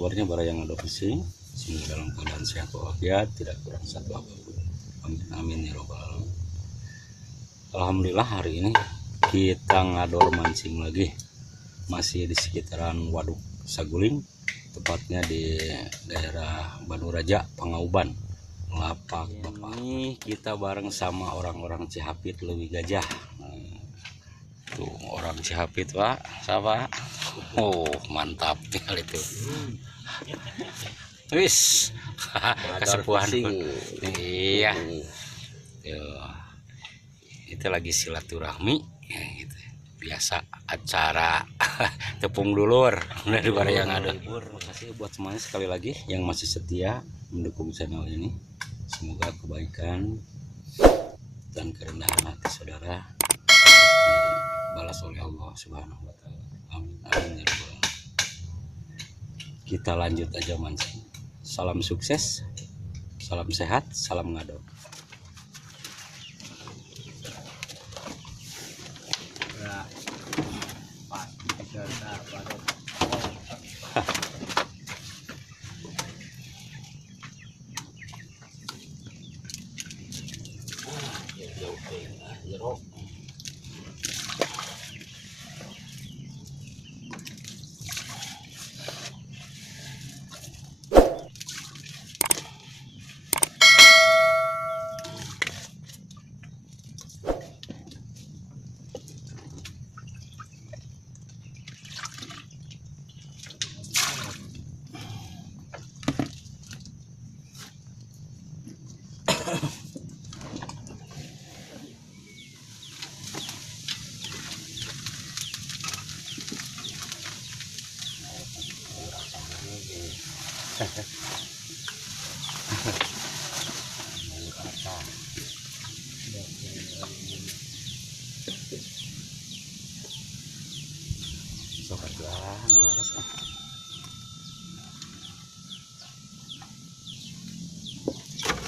kabarnya para yang adopsi? Semoga dalam keadaan sehat walafiat, tidak kurang satu apapun. Amin amin ya robbal alamin. Alhamdulillah hari ini kita ngador mancing lagi, masih di sekitaran Waduk Saguling, tepatnya di daerah Banu Raja, Pangauban, Lapak Bapak. Ini kita bareng sama orang-orang Cihapit Leuwi Gajah. Tuh orang Cihapit Pak, siapa? Oh mantap tinggal itu. Wis kesepuhan. Iya. Itu lagi silaturahmi ya, gitu. Biasa acara tepung dulur dari para yang ada. Terima kasih buat semuanya sekali lagi yang masih setia mendukung channel ini. Semoga kebaikan dan kerendahan hati saudara dibalas oleh Allah Subhanahu wa taala. Amin amin ya rabbal alamin. Kita lanjut aja mancing. Salam sukses, salam sehat, salam ngador.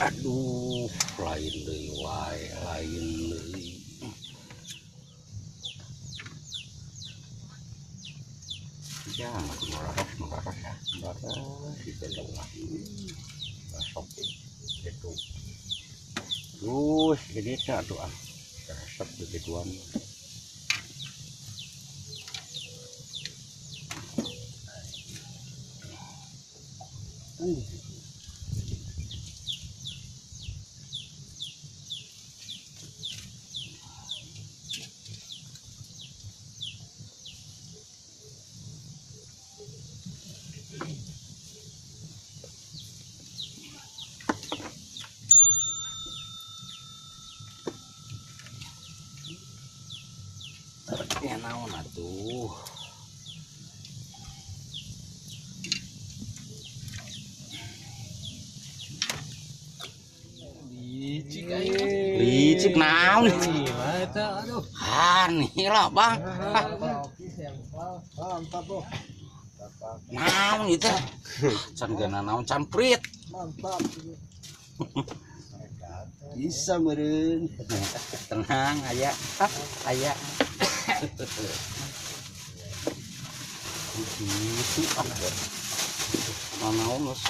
Aduh, lain deui wae, lain deui. Jangan mengarah ya, mengarah kita lah. Besok itu. Jadi tak doa. Resep begituan. Ya naon atuh. Licik naon nih? Hani lah bang. Naon itu? Can gana naon can prit. Bisa meureun. Tenang aya. Aya. Itu apa? Naon geus.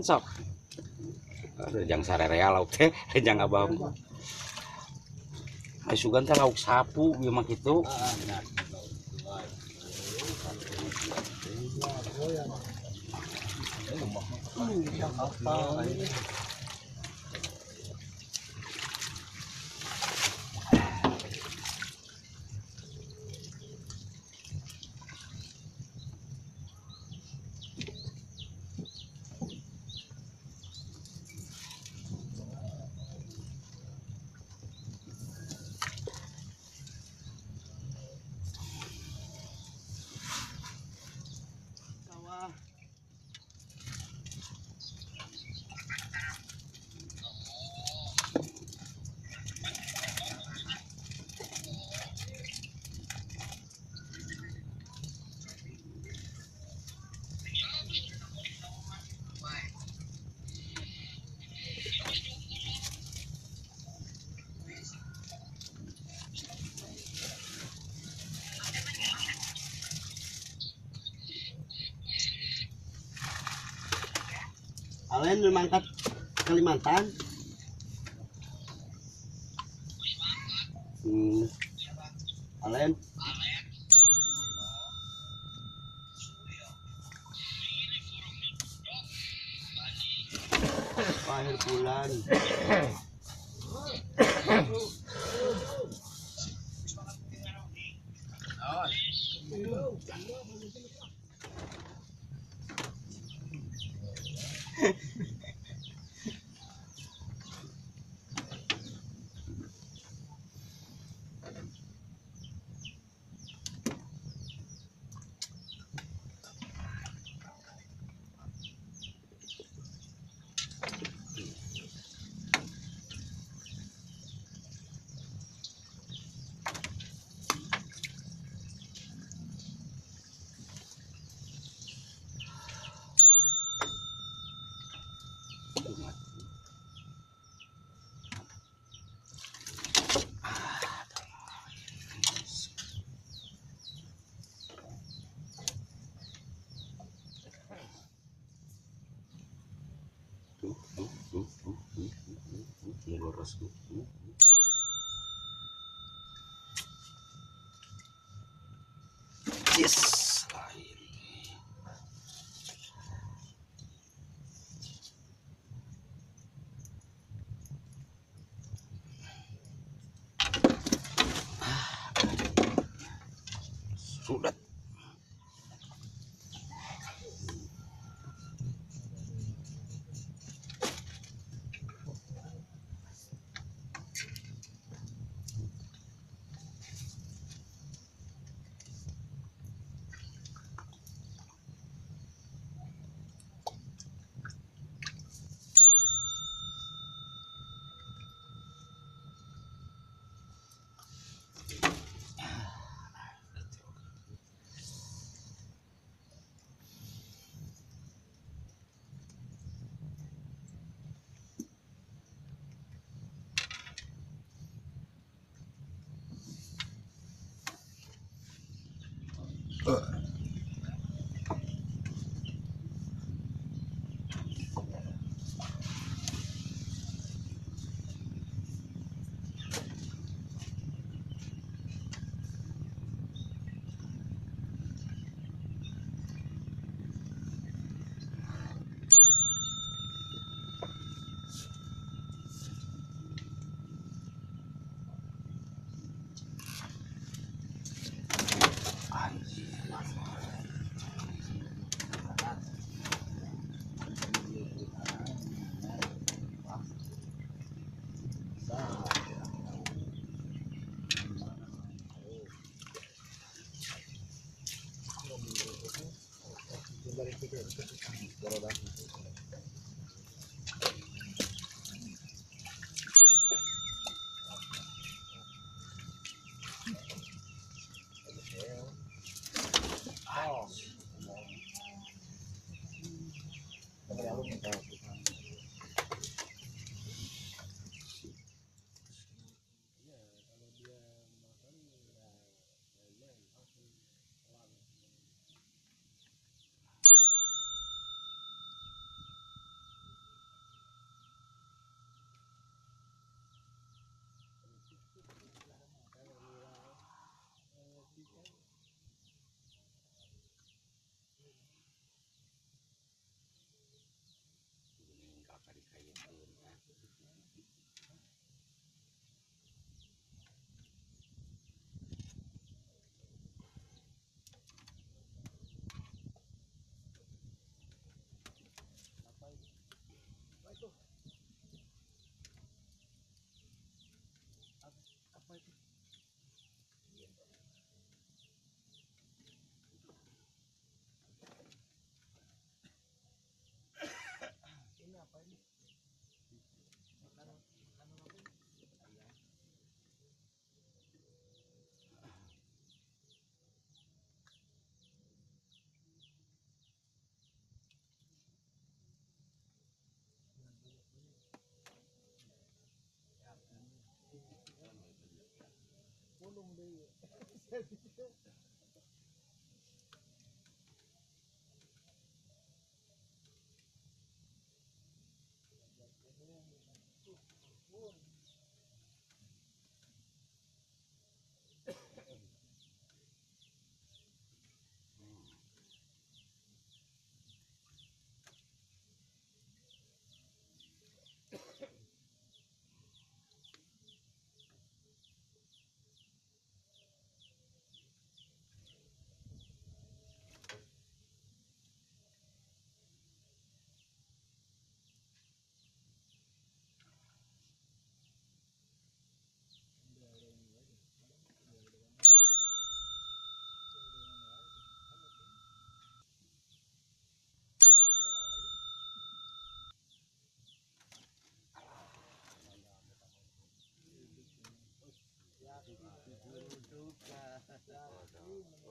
Sok. Jang sarerea lauk teh, jang abam. Ai sugan teh lauk sapu ieu mah kitu. Alen mangkat Kalimantan. Alen. Akhir bulan. Yes. Sudah.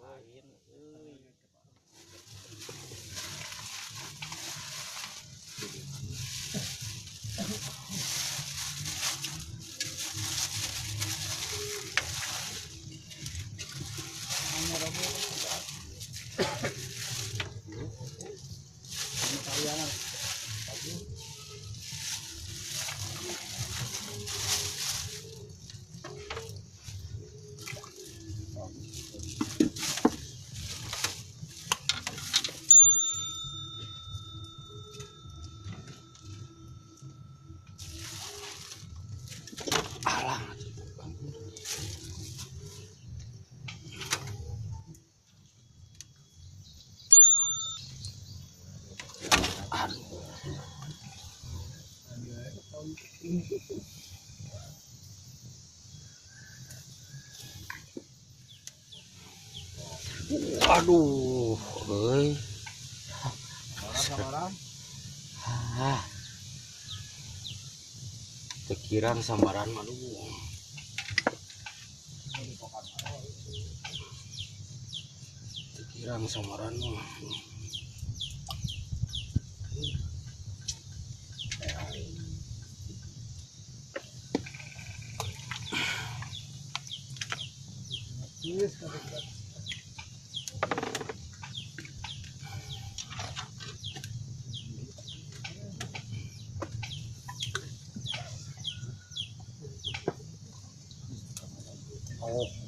lain euy. Alah, aduh. Aduh, euy. Ah, pikiran samaran mah aduh. Pikiran samaran mah. Oh.